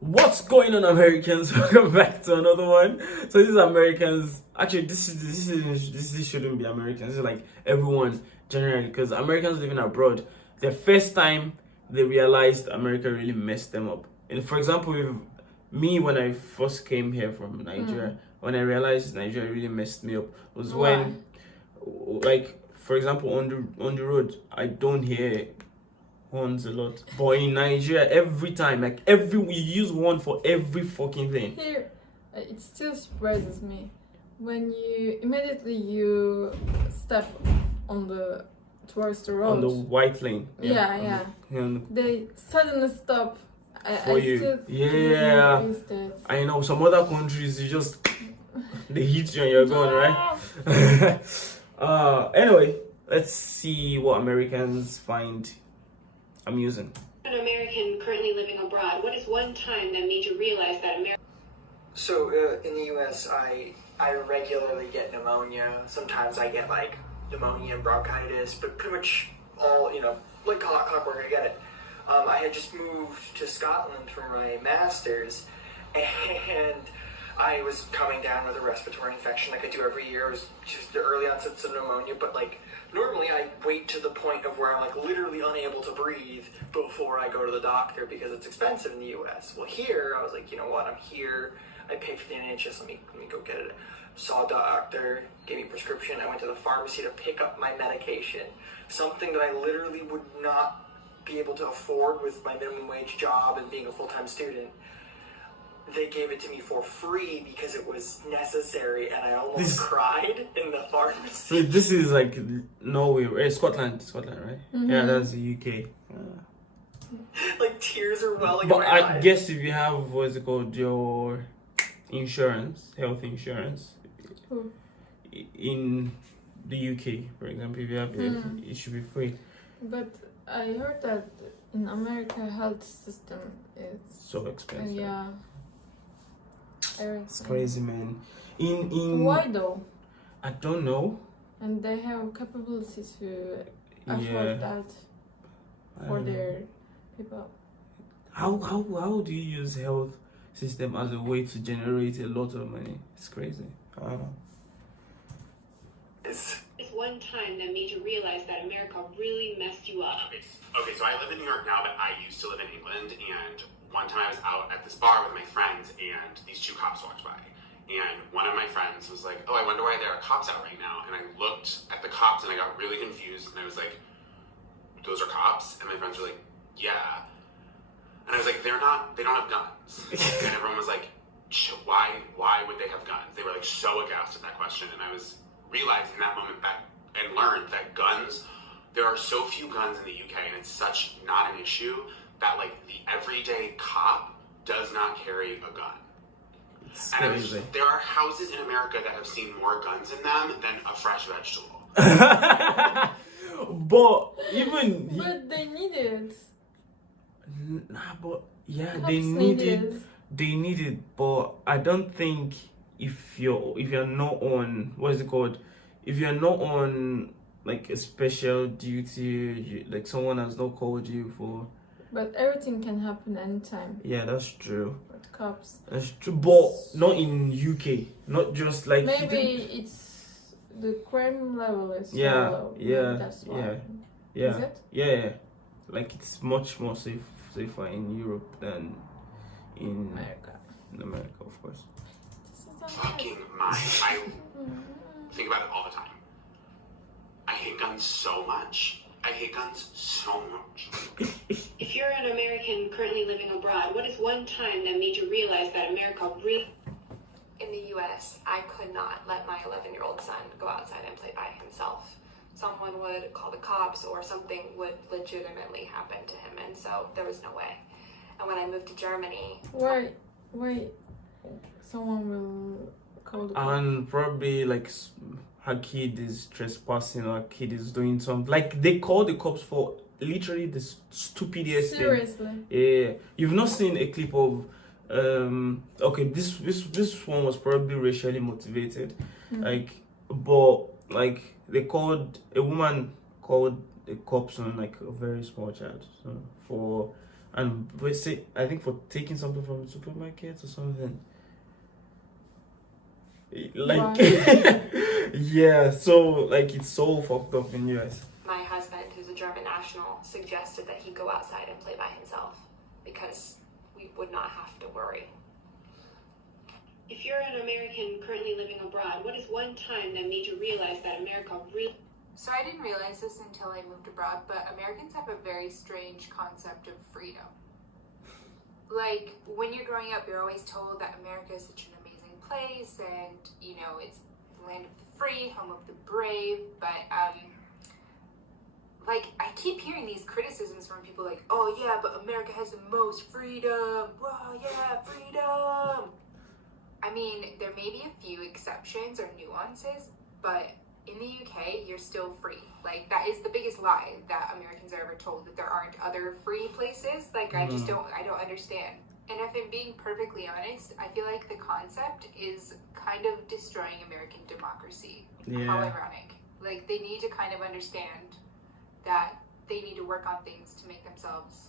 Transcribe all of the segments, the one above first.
What's going on, Americans? Welcome back to another one. So this is Americans. Actually, this shouldn't be Americans. This is like everyone generally, because Americans living abroad, the first time they realized America really messed them up. And for example, with me when I first came here from Nigeria, when I realized Nigeria really messed me up was when, like, for example, on the road, I don't hear horns a lot, but in Nigeria, every time, we use one for every fucking thing. Here, it still surprises me when you immediately step on the towards the road On the white lane. Yeah. They suddenly stop. For you. Still Yeah. used it. I know some other countries you just they hit you and you're gone, right? Anyway, let's see what Americans find amusing. An American currently living abroad, what is one time that made you realize that America... So in the U.S., I regularly get pneumonia. Sometimes I get like pneumonia and bronchitis, but pretty much all, like clockwork, I get it. I had just moved to Scotland for my master's, and I was coming down with a respiratory infection like I do every year. It was just the early onsets of pneumonia, but like normally I wait to the point of where I'm like literally unable to breathe before I go to the doctor because it's expensive in the US. Well, here I was like, you know what, I'm here, I pay for the NHS, let me go get it. Saw a doctor, gave me a prescription, I went to the pharmacy to pick up my medication, something that I literally would not be able to afford with my minimum wage job and being a full-time student. They gave it to me for free because it was necessary, and I almost cried in the pharmacy. So this is like Norway, Scotland, right? Mm-hmm. Yeah, that's the UK. Like tears are welling But in my I eyes. guess if you have what's it called, your insurance, health insurance, Who? in the UK, for example, if you have it, it should be free. But I heard that in America health system is So expensive. yeah. It's crazy, man. In Why though? I don't know. And they have capabilities to Yeah. afford that I for don't know. their people. How do you use health system as a way to generate a lot of money? It's crazy. I don't know. Is one time that made you realize that America really messed you up? Okay, so I live in New York now, but I used to live in England, and one time I was out at this bar with my friends, and these two cops walked by. And one of my friends was like, oh, I wonder why there are cops out right now. And I looked at the cops, and I got really confused, and I was like, those are cops? And my friends were like, yeah. And I was like, they don't have guns. And everyone was like, why would they have guns? They were like so aghast at that question, and I was realizing that moment that, and learned that guns, there are so few guns in the UK, and it's such not an issue that like the everyday cop does not carry a gun. It's And I was crazy. there are houses in America that have seen more guns in them than a fresh vegetable. But even But they need it. but yeah, Cops they need it. it. They need it, but I don't think if you're not on what's it called, if you're not on like a special duty, like someone has not called you for. But everything can happen anytime Yeah, that's true. with cops. That's true, but not in UK. Not just like Maybe it's the crime level is so Yeah, low. yeah, That's why. yeah. Yeah, Is it? yeah. Like it's much more safer in Europe than in America, of course. This is a Fucking mind. I think about it all the time. I hate guns so much. I hate guns so much. If you're an American currently living abroad, what is one time that made you realize that America really... In the US, I could not let my 11-year-old son go outside and play by himself. Someone would call the cops or something would legitimately happen to him, and so there was no way. And when I moved to Germany... Why someone will call the cops? And probably like her kid is trespassing or her kid is doing something. Like they call the cops for literally the stupidest thing. Seriously? Yeah, you've not seen a clip of okay, this one was probably racially motivated, like, but like a woman called the cops on like a very small child, so for and we say, I think for taking something from the supermarket or something. Like, yeah, so like it's so fucked up in US. My husband, who's a German national, suggested that he go outside and play by himself because we would not have to worry. If you're an American currently living abroad, what is one time that made you realize that America really... So I didn't realize this until I moved abroad, but Americans have a very strange concept of freedom. Like, when you're growing up, you're always told that America is such an amazing place and, you know, it's the land of the free, home of the brave, but, like, I keep hearing these criticisms from people like, oh yeah, but America has the most freedom, wow, yeah, freedom. I mean, there may be a few exceptions or nuances, but in the UK, you're still free. Like, that is the biggest lie that Americans are ever told, that there aren't other free places. Like, I don't understand. And if I'm being perfectly honest, I feel like the concept is kind of destroying American democracy. Yeah. How ironic. Like, they need to kind of understand that they need to work on things to make themselves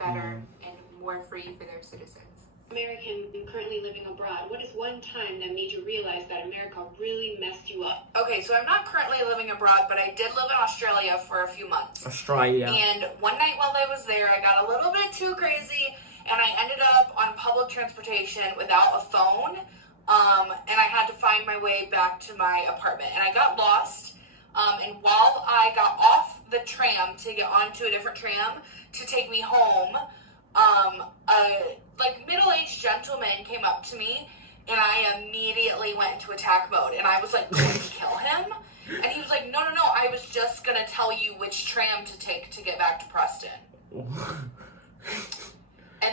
better and more free for their citizens. American currently living abroad, what is one time that made you realize that America really messed you up? Okay, so I'm not currently living abroad, but I did live in Australia for a few months. Australia. And one night while I was there, I got a little bit too crazy, and I ended up on public transportation without a phone, and I had to find my way back to my apartment. And I got lost, and while I got off the tram to get onto a different tram to take me home, a middle-aged gentleman came up to me, and I immediately went into attack mode, and I was like, going to kill him? And he was like, no, I was just gonna tell you which tram to take to get back to Preston. And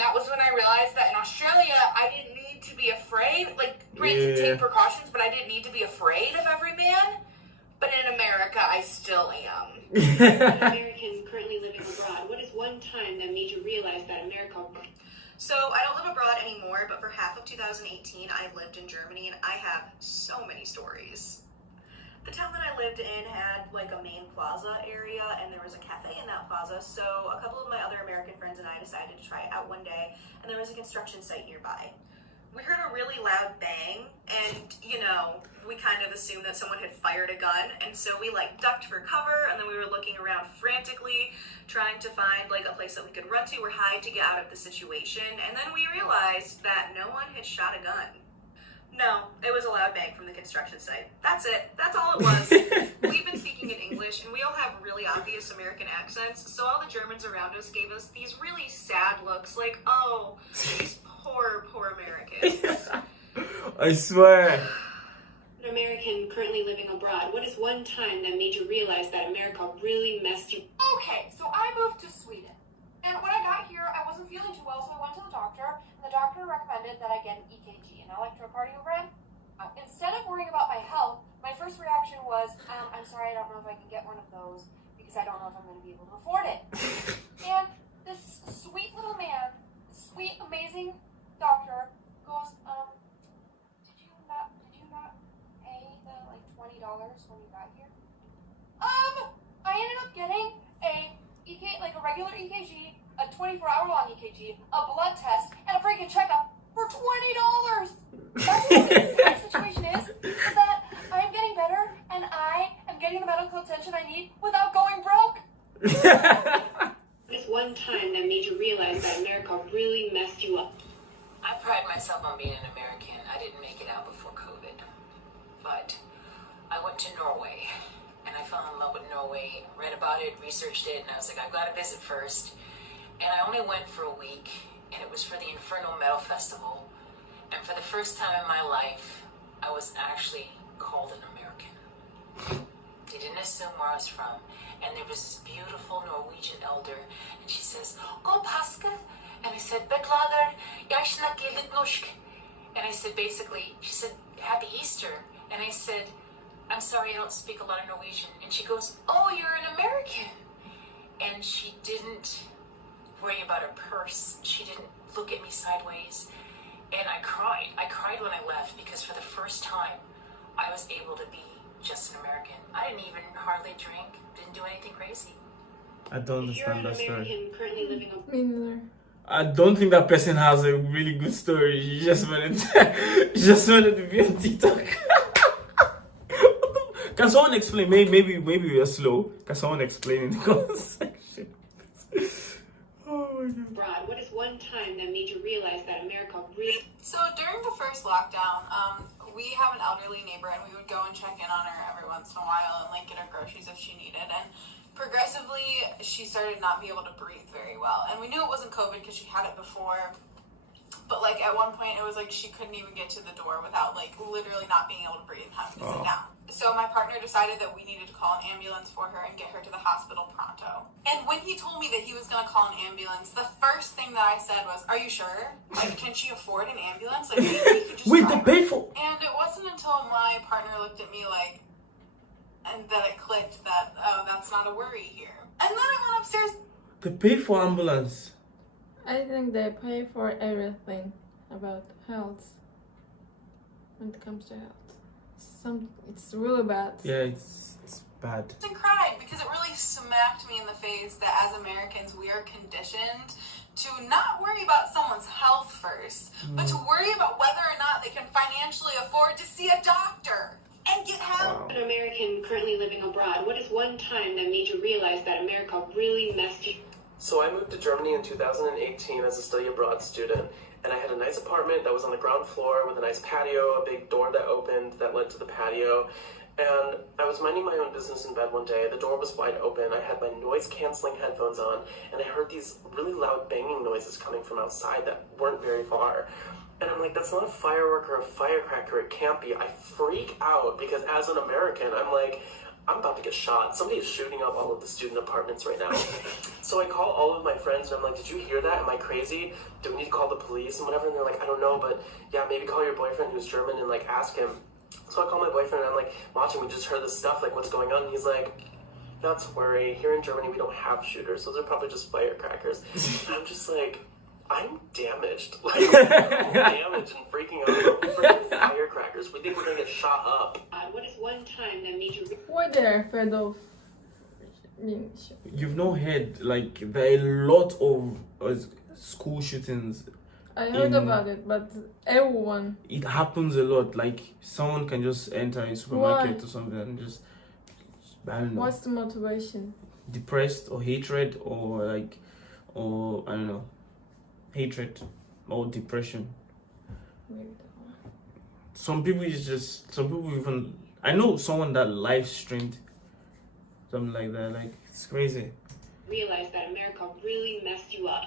that was when I realized that in Australia, I didn't need to be afraid, like, granted, take precautions, but I didn't need to be afraid of every man. But in America, I still am. An American currently living abroad, what is one time that made you realize that America... So I don't live abroad anymore, but for half of 2018, I lived in Germany, and I have so many stories. The town that I lived in had like a main plaza area, and there was a cafe in that plaza, so a couple of my other American friends and I decided to try it out one day, and there was a construction site nearby. We heard a really loud bang, and, you know, we kind of assumed that someone had fired a gun, and so we, like, ducked for cover, and then we were looking around frantically, trying to find, like, a place that we could run to or hide to get out of the situation, and then we realized that no one had shot a gun. No, it was a loud bang from the construction site. That's it. That's all it was. We've been speaking in English, and we all have really obvious American accents, so all the Germans around us gave us these really sad looks, like, oh, these poor Americans. I swear. An American currently living abroad, what is one time that made you realize that America really messed you... Okay, so I moved to Sweden. And when I got here, I wasn't feeling too well, so I went to the doctor, and the doctor recommended that I get an EKG, an electrocardiogram. Instead of worrying about my health, my first reaction was, I'm sorry, I don't know if I can get one of those, because I don't know if I'm going to be able to afford it. And this sweet little man, sweet, amazing doctor goes, did you not pay the like $20 when you got here? I ended up getting a regular EKG, a 24-hour-long EKG, a blood test, and a freaking checkup for $20. That's what the situation is that I am getting better, and I am getting the medical attention I need without going broke. What is one time that made you realize that America really messed you up? I pride myself on being an American. I didn't make it out before COVID, but I went to Norway, and I fell in love with Norway, read about it, researched it, and I was like, I've got to visit first. And I only went for a week, and it was for the Inferno Metal Festival. And for the first time in my life, I was actually called an American. They didn't assume where I was from, and there was this beautiful Norwegian elder, and she says, "God påske." And I said, "Beklager, jeg snakker litt norsk." And I said, basically, she said, "Happy Easter." And I said, "I'm sorry, I don't speak a lot of Norwegian." And she goes, "Oh, you're an American." And she didn't worry about her purse. She didn't look at me sideways. And I cried. I cried when I left because for the first time, I was able to be just an American. I didn't even hardly drink, didn't do anything crazy. I don't If you're understand an that story. American currently living abroad, Me neither. I don't think that person has a really good story. She just wanted to be on TikTok. Can someone explain? Maybe we are slow. Can someone explain in the comment section? Oh my god. what is one time that made you realize that America really... So during the first lockdown, we have an elderly neighbor, and we would go and check in on her every once in a while and like get her groceries if she needed. And progressively, she started not be able to breathe very well, and we knew it wasn't COVID because she had it before. But like at one point, it was like she couldn't even get to the door without like literally not being able to breathe and having to sit down. So my partner decided that we needed to call an ambulance for her and get her to the hospital pronto. And when he told me that he was going to call an ambulance, the first thing that I said was, "Are you sure? Like, can she afford an ambulance? Like, we could just Wait, drive they her." pay for? And it wasn't until my partner looked at me like, and that it clicked that, oh, that's not a worry here. And then I went upstairs. They pay for ambulance. I think they pay for everything about health when it comes to health. It's really bad. Yeah, it's bad. And cried because it really smacked me in the face that as Americans we are conditioned to not worry about someone's health first, but to worry about whether or not they can financially afford to see a doctor and get help. An American currently living abroad, what is one time that made you realize that America really messed you... So I moved to Germany in 2018 as a study abroad student, and I had a nice apartment that was on the ground floor with a nice patio, a big door that opened that led to the patio. And I was minding my own business in bed one day. The door was wide open. I had my noise-canceling headphones on, and I heard these really loud banging noises coming from outside that weren't very far. And I'm like, that's not a firework or a firecracker. It can't be. I freak out because as an American, I'm like, I'm about to get shot. Somebody is shooting up all of the student apartments right now. So I call all of my friends and I'm like, did you hear that? Am I crazy? Do we need to call the police and whatever? And they're like, I don't know, but yeah, maybe call your boyfriend who's German and like ask him. So I call my boyfriend and I'm like, watching, we just heard this stuff, like what's going on? And he's like, not to worry, here in Germany we don't have shooters. Those are probably just firecrackers. And I'm just like, I'm damaged. Like, I'm damaged and freaking out about freaking firecrackers. We think we're gonna get shot up. What is one time that made you... Why they're afraid of being shot? You've no heard, like, there are a lot of school shootings. I heard about it, but everyone... It happens a lot. Like, someone can just enter a supermarket Why? or something and just, I don't know. What's the motivation? Depressed or hatred or like, or I don't know. Hatred or depression. Weird. Some people even, I know someone that live streamed something like that. Like, it's crazy. Realize that America really messed you up.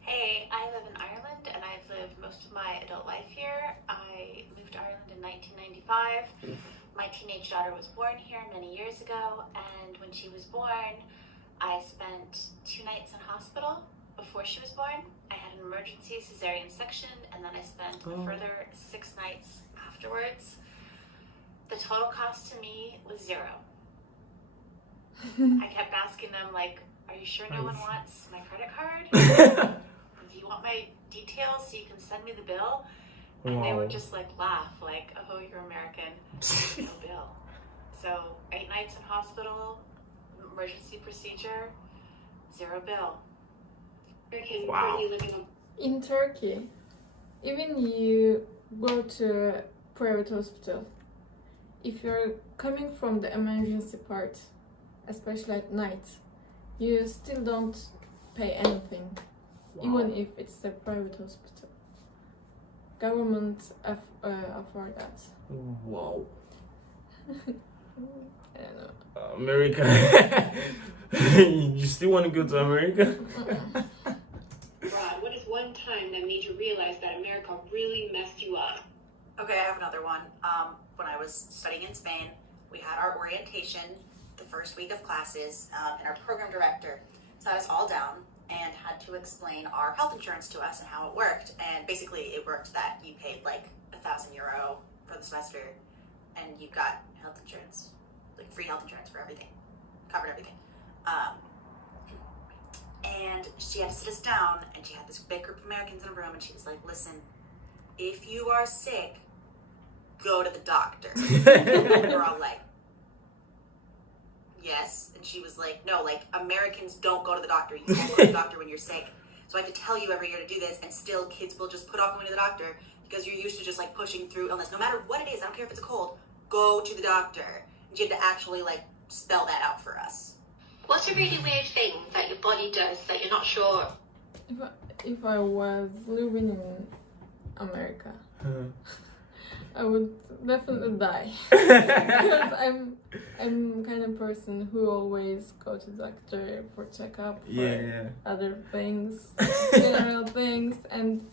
Hey, I live in Ireland and I've lived most of my adult life here. I moved to Ireland in 1995. My teenage daughter was born here many years ago, and when she was born, I spent 2 nights in hospital before she was born. I had an emergency cesarean section, and then I spent a further 6 nights afterwards. The total cost to me was 0. I kept asking them, like, are you sure no one wants my credit card? Do you want my details so you can send me the bill? And they would just like laugh, like, oh, you're American, no bill. So 8 nights in hospital, emergency procedure, 0 bill. Currently living In Turkey, even you go to a private hospital, if you're coming from the emergency part, especially at night, you still don't pay anything, even if it's a private hospital. Government afford that. Wow. I don't know. America. You still want to go to America? abroad, what is one time that made you realize that America really messed you up? Okay, I have another one. When I was studying in Spain, we had our orientation the first week of classes, and our program director sat us all down and had to explain our health insurance to us and how it worked. And basically it worked that you paid like €1,000 for the semester and you got health insurance, like free health insurance for everything, covered everything. And she had to sit us down, and she had this big group of Americans in a room, and she was like, listen, if you are sick, go to the doctor. And we're all like, yes. And she was like, no, like, Americans don't go to the doctor. You don't go to the doctor when you're sick. So I have to tell you every year to do this, and still kids will just put off going to the doctor because you're used to just like pushing through illness. No matter what it is, I don't care if it's a cold, go to the doctor. And she had to actually like spell that out for us. What's a really weird thing that your body does that you're not sure? If I was living in America, I would definitely die. Because I'm kind of person who always go to the doctor for checkup, for other things, general things, and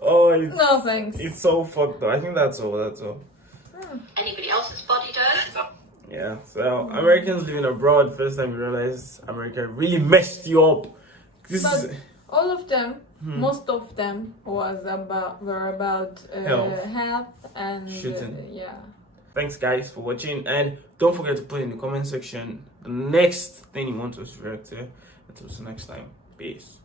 no thanks. It's so fucked up. I think that's all. Anybody else's body does? Yeah, so Americans living abroad, first time you realize America really messed you up. All of them, most of them were about health and shooting. Yeah. Thanks guys for watching, and don't forget to put in the comment section the next thing you want us to react to. Until next time, peace.